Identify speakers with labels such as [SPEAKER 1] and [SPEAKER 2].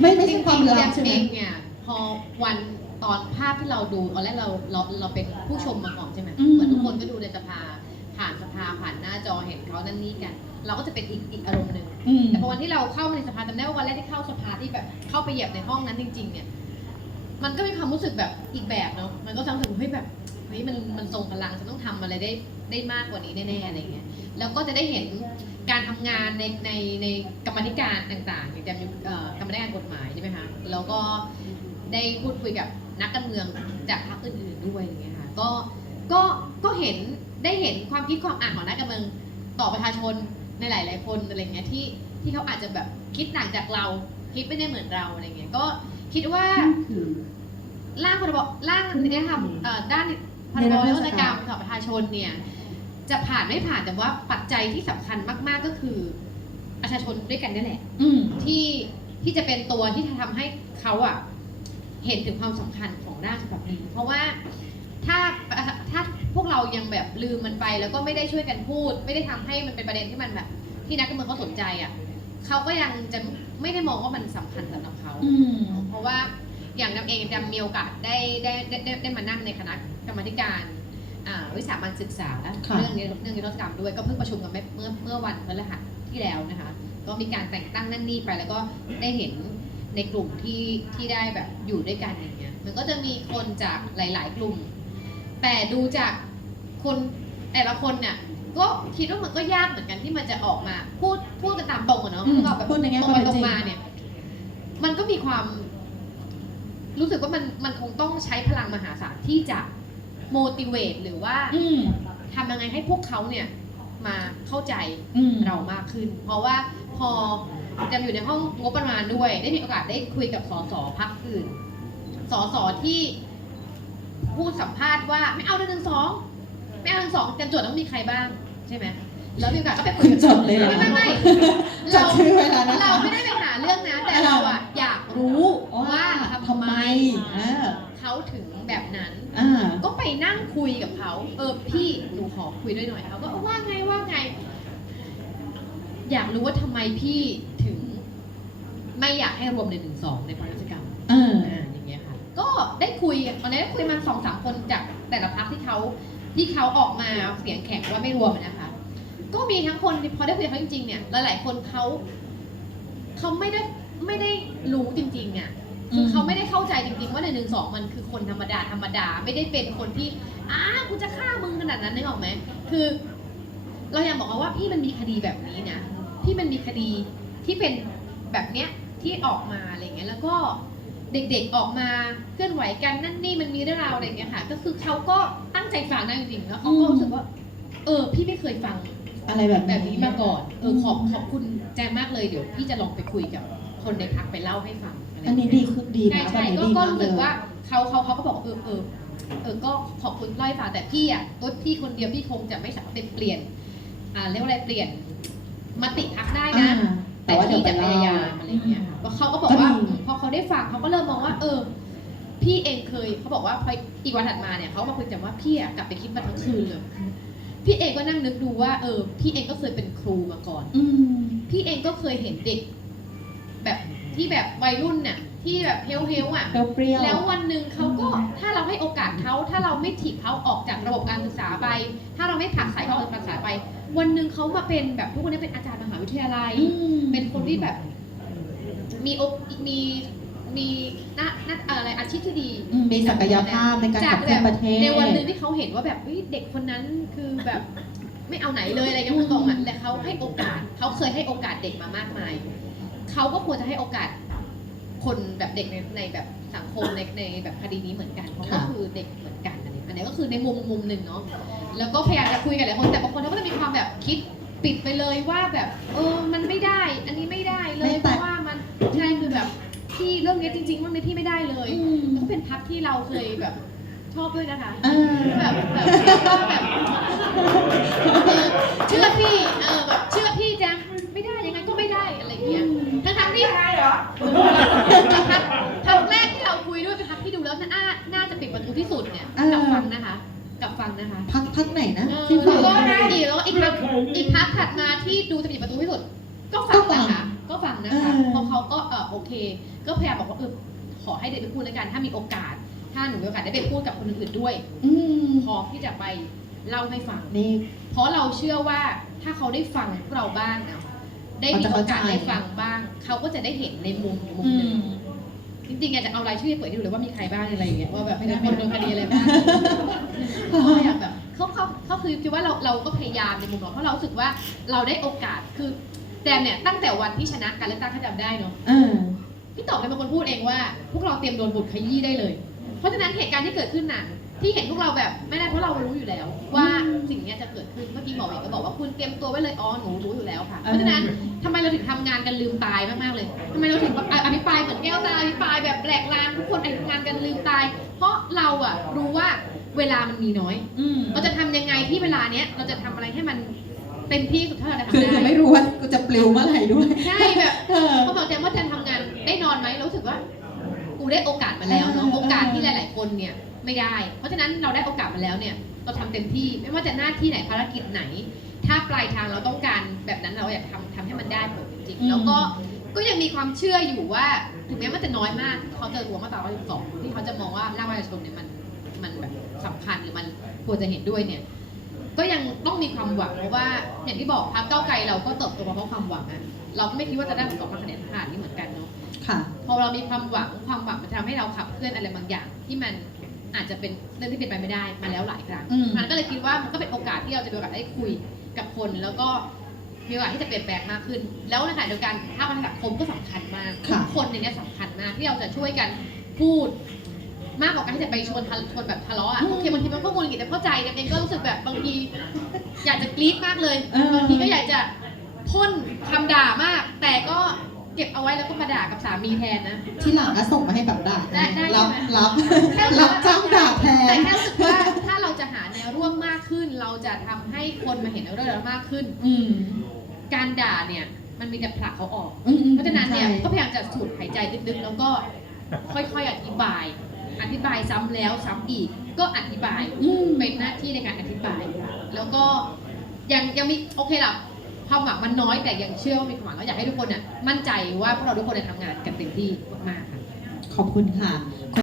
[SPEAKER 1] ไม่ไม่ใช่ความลับจใช่ไหม
[SPEAKER 2] ริงๆเนี่ยพอวันตอนภาพที่เราดูตอนแรกเราเราเราเป็นผู้ชมมาก่อนใช่ไหมอืม เหมือนทุกคนก็ดูในสภาผ่านสภาผ่านหน้าจอเห็นเขานั่นนี่กัน เราก็จะเป็นอีกอีกอารมณ์หนึ่งอืม แต่พอวันที่เราเข้ามาในสภาจำได้ว่าวันแรกที่เข้าสภาที่แบบเข้าไปเหยียบในห้องนั้นจริง ๆ เนี่ย มันก็มีความรู้สึกแบบอีกแบบเนาะมันก็รู้สึกเฮ้ยแบบเฮ้ยมันมันทรงพลังฉันต้องทำอะไรได้ได้มากกว่านี้แน่ๆอะไรเงี้ยแล้วก็จะได้เห็น การทำงานในในในกรรมาธิการต่างๆอย่างแต่เอ่อกรรมาธิการกฎหมายใช่ไหมคะแล้วก็ได้พูดคุยกับนักการเมืองจากพรรคอื่นๆด้วยอย่างเงี้ยค่ะก็ก็ก็เห็นได้เห็นความคิดความอ่านของนักการเมืองต่อประชาชนในหลาย ๆ คนอะไรเงี้ยที่ที่เขาอาจจะแบบคิดต่างจากเราคิดไม่ได้เหมือนเราอะไรเงี้ยก็คิดว่าร่างพรบร่างเนี่ยค่ะเอ่อด้านพรบนิรโทษกรรมของประชาชนเนี่ย จะผ่านไม่ผ่านแต่ว่าปัจจัยที่สำคัญมาก ๆก็คือประชาชนด้วยกันนี่แหละ อืมที่ที่จะเป็นตัวที่จะทำให้เขาอะเห็นถึงความสำคัญของร่างฉบับนี้ เพราะว่าถ้าถ้าพวกเรายังแบบลืมมันไป แล้วก็ไม่ได้ช่วยกันพูด ไม่ได้ทำให้มันเป็นประเด็นที่มันแบบ ที่นักการเมืองเขาสนใจอะเขาก็ยังจะไม่ได้มองว่ามันสำคัญสำหรับเขาอืมเพราะว่าอย่างนำเองจำมีโอกาสได้ได้ได้ได้ได้มานั่งในคณะกรรมาธิการอ่า วิสามันศึกษาค่ะเรื่องนี้เรื่องนิรโทษกรรมด้วยก็เพิ่งประชุมกันไปเมื่อเมื่อวันพฤหัสที่แล้วนะคะ ก็มีการแต่งตั้งนั่นนี่ไปแล้วก็ได้เห็นในกลุ่มที่ที่ได้แบบอยู่ด้วยกันอย่างเงี้ยมันก็จะมีคนจากหลาย ๆ กลุ่ม แต่ดูจากคนแต่ละคนเนี่ยก็คิดว่ามันก็ยากเหมือนกันที่มันจะออกมาพูดพูดกันตามตรงอะเนาะอ
[SPEAKER 1] ืมก็แบบพูดในแง่
[SPEAKER 2] ตรงความไปเป็นตรจริงงมาเนี่ย มันก็มีความ รู้สึกว่ามันมันคงต้องใช้พลังมหาศาลที่จะ motivate หรือว่าอืม ทำยังไงให้พวกเขาเนี่ยมาเข้าใจอืม เรามากขึ้น เพราะว่าพอจะอยู่ในห้องงบประมาณด้วย ได้มีโอกาสได้คุยกับสสพักอื่นสสที่พูดสัมภาษณ์ว่าไม่เอาหนึ่งสองไม่เอาหนึ่งสองจำโจทย์ต้องมีใครบ้าง ใช่ไหมแล้วมีโอกาสก็ไปคุยคุณ
[SPEAKER 1] กับจดเลยเหรอไม่ไม่ไม่จดชื่อไว้แล้วนะเ
[SPEAKER 2] ราคะไม่ได้ไปหาเรื่องนะแต่เราอะอยากรู้ว่าทำทำไมไมอ่าเขาถึงแบบนั้น อ่าก็ไป นั่งคุยกับเขา เออพี่หนูขอคุยด้วยหน่อยเขาก็เออว่าไงว่าไง อยากรู้ว่าทำไมพี่ถึง ไม่อยากให้รวมในหนึ่งสองในพระราชกรรมเอออ่าอย่างเงี้ยค่ะ ก็ได้คุยตอนนี้ได้คุยมาสองสามคนจากแต่ละพักที่เขาที่เขาออกมาเสียงแข็งว่าไม่รวมนะคะ ก็มีทั้งคนที่พอได้คุยกับเขาจริงๆเนี่ยหลายๆคนเขาเขาไม่ได้ไม่ได้รู้จริงๆอะ คือเขาไม่ได้เข้าใจจริงๆว่าในหนึ่งสองมันคือคนธรรมดาธรรมดาไม่ได้เป็นคนที่อ้ากูจะฆ่ามึงขนาดนั้นนึกออกไหมคือ เราอยากบอกว่าพี่มันมีคดีแบบนี้นะพี่มันมีคดีที่เป็นแบบเนี้ยที่ออกมาอะไรเงี้ยแล้วก็เด็กๆออกมาเคลื่อนไหวกันนั่นนี่มันมีเรื่องราวอะไรเงี้ยค่ะ ก็คือเขาก็ตั้งใจฟังนะจริงๆแล้วเขาก็รู้สึกว่า เออ พี่ไม่เคยฟังอะไรแบบแบบนี้มาก่อน เออขอบขอบคุณแจมมากเลยเดี๋ยวพี่จะลองไปคุยกับคนในพักไปเล่าให้ฟัง
[SPEAKER 1] อะไรอันนี้เงี้ยดีขึ้นดีใช่นะใ
[SPEAKER 2] ช่แบบก็นี้ดีก็มากรู้เลสึกยว่าเขาเขาเขาก็บอกเออเออเออก็ขอบคุณเล่าให้ฟังแต่พี่อะตัวพี่คนเดียวพี่คงจะไม่สามารถเป็นเปลี่ยนอ่าเรียกว่าอะไรเปลี่ยนมติพักได้อ่านะ แต่แต่ว่าเดี๋ยวพี่ไปจะพเล่ายายามอะไรอย่างเงี้ยค่ะว่าเขาก็บอกว่าก็ดีพอเขาได้ฟังเขาก็เริ่มมองว่า เออ พี่เองเคยเขาบอกว่าพออีกวันถัดมาเนี่ยเขามาคุยกันว่าพี่อะกลับไปคิดมาทั้งคืนเลยพี่เองก็นั่งนึกดูว่าเออ พี่เองก็เคยเป็นครูมาก่อน อืมพี่เองก็เคยเห็นเด็ก แบบ ที่แบบวัยรุ่นน่ะที่แบบเฮลเฮลอะ เปรี้ยวๆ แล้ววันหนึ่งเขาก็ถ้าเราให้โอกาสเขาถ้าเราไม่ถีบเขาออกจากระบบการศึกษาไป ถ้าเราไม่ผลักสายเขาออกจากการศึกษาไป วันหนึ่งเขามาเป็นแบบทุกวันนี้เป็นอาจารย์มหาวิทยาลัยอืมเป็นคนที่แบบ มีโอมีมีหน้าหน้าอะไรอาชีพที่ดี
[SPEAKER 1] อืมมีศักยภาพในการจาขักบเคแบลื่อนบประเท
[SPEAKER 2] ศ ในวันหนึ่งที่เขาเห็นว่าแบบเฮ้ยเด็กคนนั้นคือแบบไม่เอาไหนเลยอะไรเงี้ยพูดตรงอะแต่เขาให้โอกาสเขาเคยให้โอกาสเด็กมามากมาย เขาก็ควรจะให้โอกาสคนแบบเด็กในในแบบสังคมในในแบบคดีนี้เหมือนกันเพราะก็ค่ะคือเด็กเหมือนกันอันนี้อันนี้ก็คือในมุมมุมหนึ่งเนาะแล้วก็พยายามจะคุยกันหลายคนแต่บางคนเขาก็จะมีความแบบคิดปิดไปเลยว่าแบบเออมันไม่ได้ อันนี้ไม่ได้เลยเพราะว่ามันใช่คือแบบที่เรื่องนี้จริงๆเรื่องนี้ที่ไม่ได้เลยอืมก็เป็นพักที่เราเคยแบบชอบด้วยนะคะอ่าแบบแบบแบบเออเชื่อพี่เออแบบเชื่อพี่ ทั้งทั้งๆที่พักพักแรกที่เราคุยด้วยเป็นพักที่ดูแล้วน่าน่าจะปิดประตูที่สุดเนี่ยอ่ากับฟังนะคะ กับฟังนะคะ
[SPEAKER 1] พักพักไหนนะเออที่แล้ว
[SPEAKER 2] ฟังก็อีกแล้วก็อีกพักอีกพักถัดมาที่ดูจะปิดประตูที่สุด ก็ฟังนะคะก็ฟังนะคะเออ เพราะเขาก็เออโอเค ก็พยายามบอกว่าเออขอให้เด็กไปพูดแล้วกันถ้ามีโอกาส ถ้าหนูมีโอกาสได้ไปพูดกับคนอื่นๆด้วย อืมพร้อมที่จะไปเล่าให้ฟัง นี่ เพราะเราเชื่อว่าถ้าเขาได้ฟังพวกเราบ้างนะ ได้มีโอกาสได้ฟังบ้าง เขาก็จะได้เห็นในมุมอีกมุมอืหนึ่งมจริงๆอยากจะเอารายชื่อไปเปิดให้ดูเลยว่ามีใครบ้างอะไรอย่างเงี้ยว่าแบบเป็นคนโดนคดีอะไรบ้างเขาอยากแบบเขาเขาเขาคือคิดว่าเราเราก็พยายามในมุมเราเพราะเรารู้สึกว่าเราได้โอกาสคือแดมเนี่ยตั้งแต่วันที่ชนะการเลือกตั้งถ้าจำได้เนาะเออพี่ต๋องเป็นคนพูดเองว่า พวกเราเตรียมโดนบุตรขยี้ได้เลย เพราะฉะนั้นเหตุการณ์ที่เกิดขึ้นน่ะ ที่เห็นพวกเราแบบไม่ได้เพราะเรารู้อยู่แล้ว ว่าสิ่งเนี้ยจะเกิดขึ้นเมื่อกี้หมอเอกก็บอกว่าคุณเตรียมตัวไว้เลยอ๋อหนูรู้อยู่แล้วค่ะเพราะฉะนั้นทำไมเราถึงทำงานกันลืมตายมากๆเลยทำไมเราถึงแบบอะอภิปรายเหมือนแก้วตาอภิปรายแบบแหลกลานทุกคนทำงานกันลืมตาย เพราะเราอะรู้ว่าเวลามันมีน้อย อืมเราจะทำยังไงที่เวลาเนี้ยเราจะทำอะไรให้มันเต็มที่สุดเท่าที่เราจ
[SPEAKER 1] ะคือทำคือได้ไม่รู้ว่ากูจะปลิวเมื่อไหร่ด้วย
[SPEAKER 2] ใช่แบบ เออ เขาบอกแจมว่าแจมทำงานได้นอนไหมรู้สึกว่า กูได้โอกาสมาแล้วเนาะเออโอกาสที่หลาย ๆ คนเนี่ย ไม่ได้ เพราะฉะนั้นเราได้โอกาสมาแล้วเนี่ยเราทำเต็มที่ไม่ว่าจะหน้าที่ไหนภารกิจไหน ถ้าปลายทางเราต้องการแบบนั้นเราอยากทำทำให้มันได้ผลจริงอืมๆแล้วก็ก็ยังมีความเชื่ออยู่ว่า ถึงแม้มันจะน้อยมากเขาจะรวมมาตรา112ที่เขาจะมองว่าร่างประชาชนเนี่ยมันมันแบบสำคัญหรือมันควรจะเห็นด้วยเนี่ยก็ยังต้องมีความหวังเพราะว่าอย่างที่บอกพรรคเก้าวไกลเราก็เติบโตมาเพราะความหวังอะเราก็ไม่คิดว่าจะได้ผลตอบรับคะแนนขนาดนี้เหมือนกันเนาะค่ะพอเรามีความหวังความหวังมันจะทำให้เราขับเคลื่อนอะไรบางอย่างที่มัน อาจจะเป็นเรื่องที่เป็นไปไม่ได้มาแล้วหลายครั้งอืมมันก็เลยคิดว่ามันก็เป็นโอกาสที่เราจะมีโอกาสได้คุยกับคนแล้วก็มีโอกาสที่จะเปลี่ยนแปลงมากขึ้น แล้วในขณะเดียวกันภาคสังคมก็สำคัญมากทุค่ะกคนในเนี้ยสำคัญมากที่เราจะช่วยกันพูดมากกว่าการที่จะไปชวนทะชวนแบบทะเลาะอะโอเคบางทีมันก็งุนงิดแต่เข้าใจแต่เองก็รู้สึกแบบบางทีอยากจะกรี๊ดมากเลยเออบางทีก็อยากจะพ่นคำด่ามาก แต่ก็ เก็บเอาไว้แล้วก็มาด่ากับสามีแทนนะ
[SPEAKER 1] ที่หลังก็ส่งมาให้แบบด่าได้ได้รับใช่ไหม รับแค่รู้สึกรับว่าจ้างด่าแทแ
[SPEAKER 2] ต่นแค่รู้สึกว่าถ้าเราจะหาแนวร่วมมากขึ้น เราจะทำให้คนมาเห็นเรื่องเรามากขึ้น อืมการด่าเนี่ยมันมีแต่ผลักเขาออก อืมอืมเพราะฉะนั้นเนี่ยใช่ก็พยายามจะสูดหายใจลึกๆ แล้วก็ค่อยๆอธิบาย อธิบายซ้ำแล้วซ้ำอีก ก็อธิบายอืมเป็นหน้าที่ในการอธิบาย แล้วก็ยังยังมีโอเคล่ะ ความหวังมันน้อยแต่ยังเชื่อว่ามีความหวังแล้วอยากให้ทุกคนน่ะมั่นใจว่าพวกเราทุกคนเนี่ยทำงานกันเต็มที่มากๆค่ะ
[SPEAKER 1] ขอบคุณค่ะ